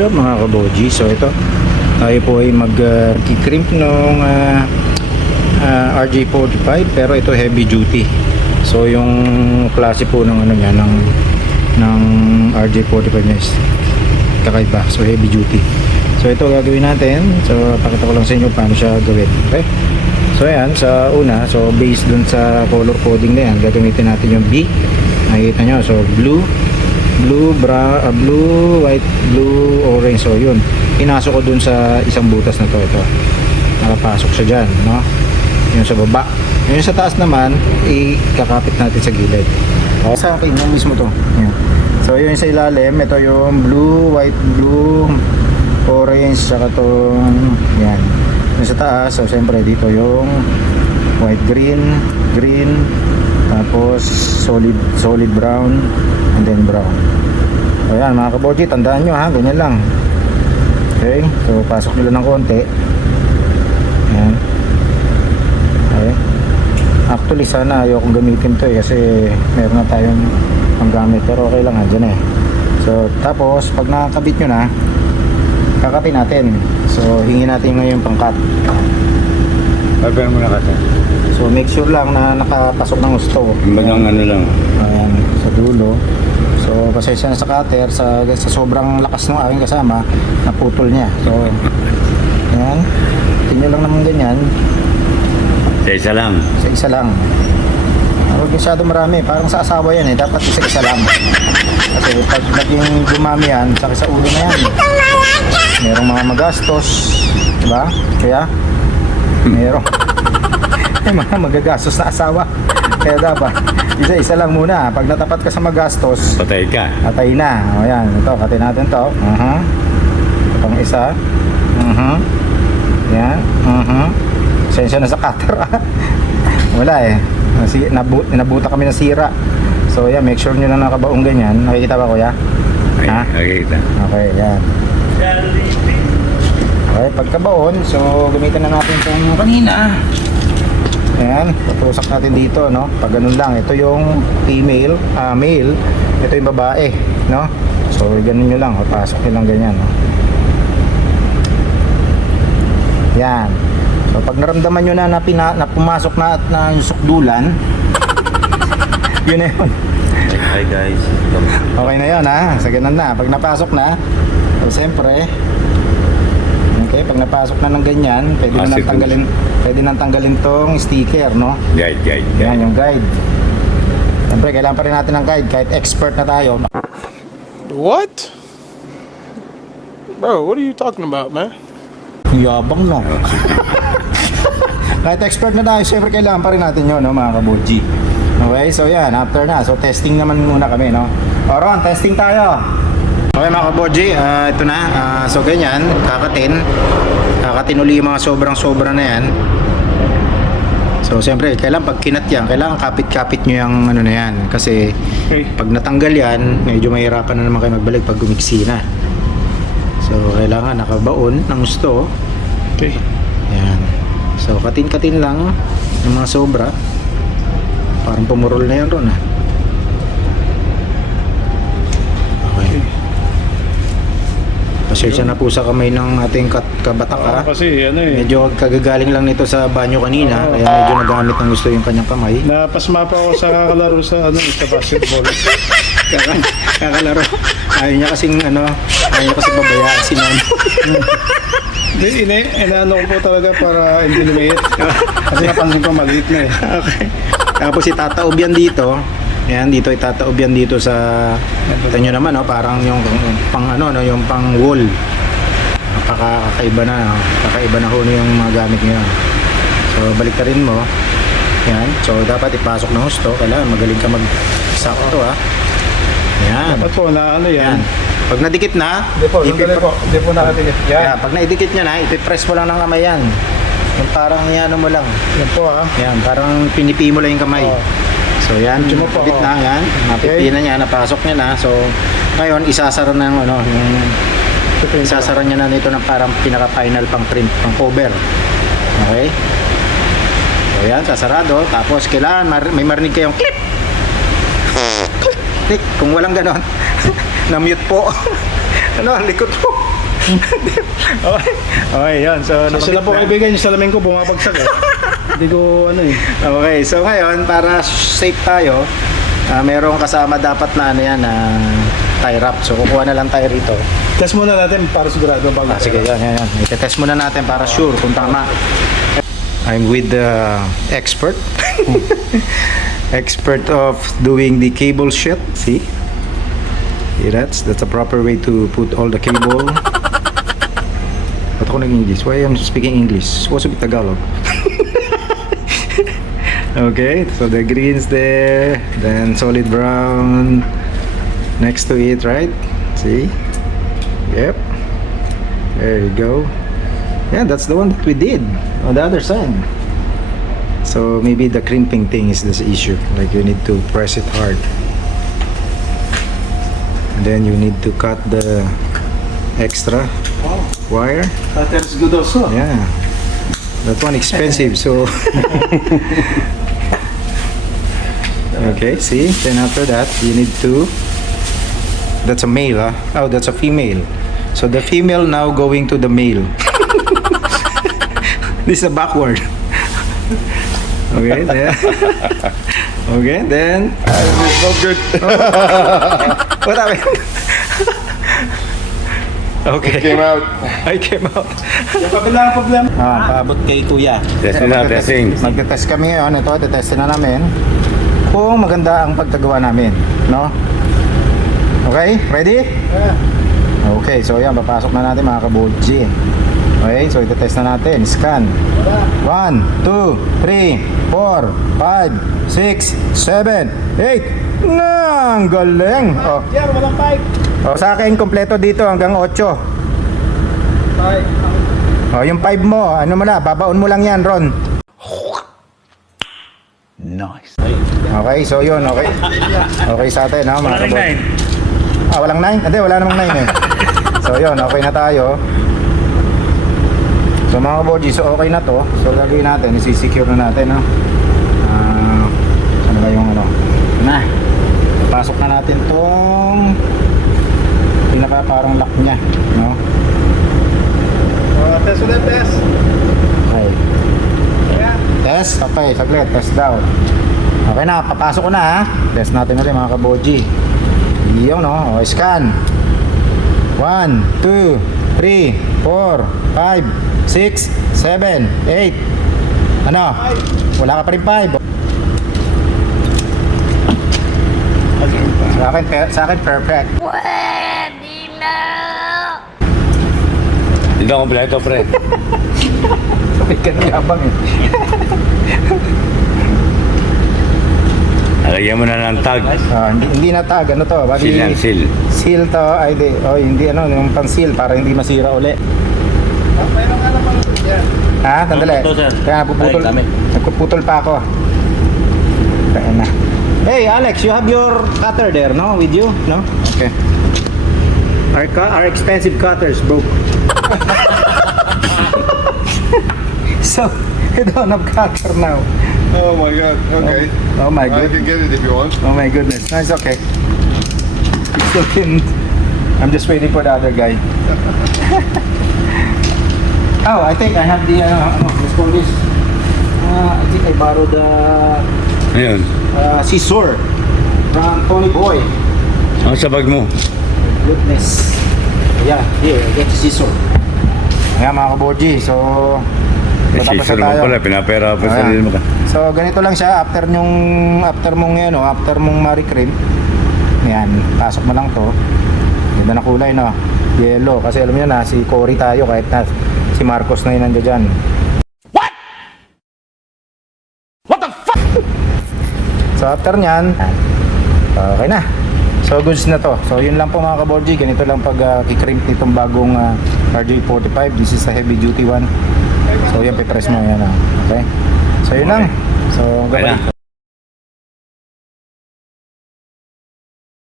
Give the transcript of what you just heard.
What's up mga kaboji? So ito, tayo po ay mag-crimp ng RJ45, pero ito heavy duty. So yung klase po ng ano niya, ng RJ45 niya is kakaiba. So heavy duty. So ito gagawin natin. So pakita ko lang sa inyo paano siya gawin. Okay? So ayan, sa una, so based dun sa color coding na yan, gagamitin natin yung B. Nakikita nyo, so blue, white, blue, orange. So yun, pinasok ko dun sa isang butas na to. Ito, nakapasok siya dyan, no? Yung sa baba. Yung sa taas naman, ikakapit natin sa gilid. O, sa akin, yung mismo to. Yan. So yun sa ilalim, ito yung blue, white, blue, orange, saka tong yan. Yung sa taas, so siyempre dito yung white, green, tapos solid brown, and then brown. So yan mga kaboji, tandaan nyo ha, ganyan lang. Okay, so pasok nila ng konti. Yan. Okay. Actually sana ayokong gamitin to kasi meron na tayong panggamit, pero okay lang ha, dyan eh. So tapos pag nakakabit nyo na, kakapin natin. So hingin natin ngayon pang-cut. Pagpapin mo na kasi. So make sure lang na nakapasok ng gusto. Bagang ano lang. Ayan, sa dulo. So pasensya na sa cutter, sa sobrang lakas ng aking kasama, naputol niya. So ayan, tingnan lang naman ganyan. Sa isa lang. Sa isa lang. Huwag masyado marami, parang sa asawa yan eh, dapat sa isa lang. Kasi pag naging dumami yan, saka sa ulo na yan. Merong mga magastos, diba? Kaya merong may mga magagastos na asawa. Kaya dapat isa-isa lang muna. Pag natapat ka sa magastos, Patay ka. patay na. O yan, ito, katin natin to. Ito pang isa. Yan. Sensya na sa cutter. Wala eh. Nabuta kami ng sira. So yan, make sure nyo na nakabaong ganyan. Nakikita ba kuya? Ha? Nakikita. Okay, yan. Okay, pagkabaon, so gamitin na natin itong kanina. Ayan, tutusak natin dito, no? Pag ganun lang, ito yung female, male, ito yung babae, no? So ganun nyo lang, pasok nyo lang ganyan, no? Yan. So pag naramdaman nyo na na pumasok na at na yung sukdulan, yun na yun. Hi guys. Okay na yun ha, sa ganun na. Pag napasok na, so siyempre, okay, pag napasok na ng ganyan, pwede nang tanggalin tong sticker, no? Guide. Yan yung guide. Siyempre, kailangan pa rin natin ng guide kahit expert na tayo. What? Bro, what are you talking about, man? Yabang no. Kahit expert na tayo, siyempre kailangan pa rin natin yun, no, mga kaboji. Okay, so yan, after na. So testing naman muna kami, no? Oron, testing tayo. Okay mga kaboji, ito na. So ganyan, kakatin uli yung mga sobra na yan. So siyempre, kailangan pag kinat yan, kailangan kapit-kapit nyo yung ano na yan. Kasi pag natanggal yan, medyo mahirapan na naman kayo magbalik pag gumiksi na. So kailangan nakabaon ng gusto. Okay. Yan. So katin-katin lang yung mga sobra. Parang pumurol na yan ron ha. Okay. Pasensya na po sa kamay ng ating kabatak ha. Kasi ano eh, Medyo kagagaling lang nito sa banyo kanina, kaya medyo nagamit ng gusto yung kanyang kamay. napasma pa ako sa kakalaro sa sa basketball. Kakalaro. Ayaw niya kasing pabayaan si Mano. Hindi, inaano ko po talaga para hindi lumiit. Kasi napansin ko maliit na eh. Okay. Tapos itataob yan dito. Yan, dito itataob yan dito sa tanyo naman, no? Parang yung pang yung pang wall. Kakaiba na, no? Kakaiba na ho yung mga gamit niyo. So baliktarin mo. Yan. So dapat ipasok ng gusto. Kailangan magaling ka mag-sakto ha. Yan. Dapat po na ano yan. Pag nadikit na, Hindi po nakatikit. yeah, pag naidikit nyo na, ipipress mo lang ng kamay yan. Yung parang yan mo lang. Yan po ha. Yan, parang pinipi mo lang yung kamay. Oo. So yan, Medyo mo po, kapit na yan. Napipi na niya, napasok niya na. So ngayon, isasara na isasara niya na nito ng parang pinaka-final pang print, pang cover. Okay? So yan, sasarado. Tapos kailangan may marinig kayong clip. Click. Kung walang ganon, na-mute po. Ang likod po. Okay. Okay, yun. So, Kasi sila po kaibigan yung salamin ko bumabagsak eh. Hindi ko ano eh. Okay, so ngayon, para safe tayo, merong kasama dapat na ano yan, tie wrap. So, kukuha na lang tayo rito. Test muna natin para sigurado bago. Sige, yan. Itetest muna natin para sure kung tama. I'm with the expert. Expert of doing the cable shit. See? See, that's a proper way to put all the cable. Ba't ako nag-English? Why I'm speaking English? Supposed to be Tagalog. Okay, so the green's there, then solid brown next to it, right? See? Yep. There you go. Yeah, that's the one that we did on the other side. So maybe the crimping thing is this issue. Like you need to press it hard. And then you need to cut the extra wire. That's good also. Yeah. That one expensive, so okay, see? Then after that, you need to, that's a male, huh? Oh, that's a female. So the female now going to the male. This is a backward. Okay, then. Okay, then. So good. What happened? Okay. Came out. I came out. Yung kabila ang problema. Paabot kay Kuya. Testing na, testing. Magte-test kami ngayon. Ito, tetestin na namin kung maganda ang pagkagawa namin. No? Okay? Ready? Yeah. Okay, so yan, papasok na natin mga kabodji. Okay, so itetest na natin. Scan. 1, 2, 3, 4, 5, 6, 7, 8. Ang galing. Oh. Yeah, walang pipe. Oh, sa akin, kompleto dito hanggang 8. Pipe. Oh, yung 5 mo, ano mo na, babaon mo lang yan, Ron. Nice. Okay, so yun, okay. Okay sa atin, ha, mga kabod. Walang 9? Hindi, wala namang 9 eh. So yun, okay na tayo. So mga kabodji, so okay na to. So gagawin natin, isi-secure na natin, no? Ano ba yung ano? Ito na. Pasok na natin tong pinaka parang lock niya, no? Test ulit, test. Okay. Yeah. Test? Okay, saglit. Test daw. Okay na, papasok ko na, ha? Test natin ulit mga kabodji. Yung, no? O, scan. 1, 2, 3, 4, 5, 6, 7, 8. Ano? Wala ka pa rin 5. Sa akin perfect. Pwede na! Hindi ako kompleto, pre. Sabi ka ng yabang eh. Lagyan mo na ng tag. Hindi na tag. Ano to? Bali, Seal yan, seal. Seal to. Ay, di. Oh, hindi ano. Yung pang seal para hindi masira uli. Mayroon ka na pang yan. Ha? Tandali. Ito, sir. Kaya napuputol. Ay, kami. Nagpuputol pa ako. Kaya na. Hey, Alex, you have your cutter there, no? With you? No? Okay. Our expensive cutters broke. So, you don't have cutter now. Oh my god, okay. Oh my I god. can get it if you want. Oh my goodness. No, it's okay. It's okay. I'm just waiting for the other guy. Oh, I think I have the, let's call this. I think I borrowed the Ayun. scissor from Tony Boy. Ang sabag mo. Goodness. Yeah, here, I get the scissor. Ayan mga kabodji, so patapos Sisir na mo tayo. pala, pinapera pa sa Ayan. sarili mo ka. So ganito lang siya after mong yan, after mong maricrim. Yan, pasok mo lang to. Ganda na kulay, no? Yellow, kasi alam niyo na si Cory tayo kahit na si Marcos na yun nandiyan dyan. What the fuck? So after nyan, okay na. So goods na to. So yun lang po mga kabodji, ganito lang pag kikrimp nitong bagong RJ45. This is a heavy duty one. So yan, pipress mo yan. Okay. So yun lang. So Okay gabay. na.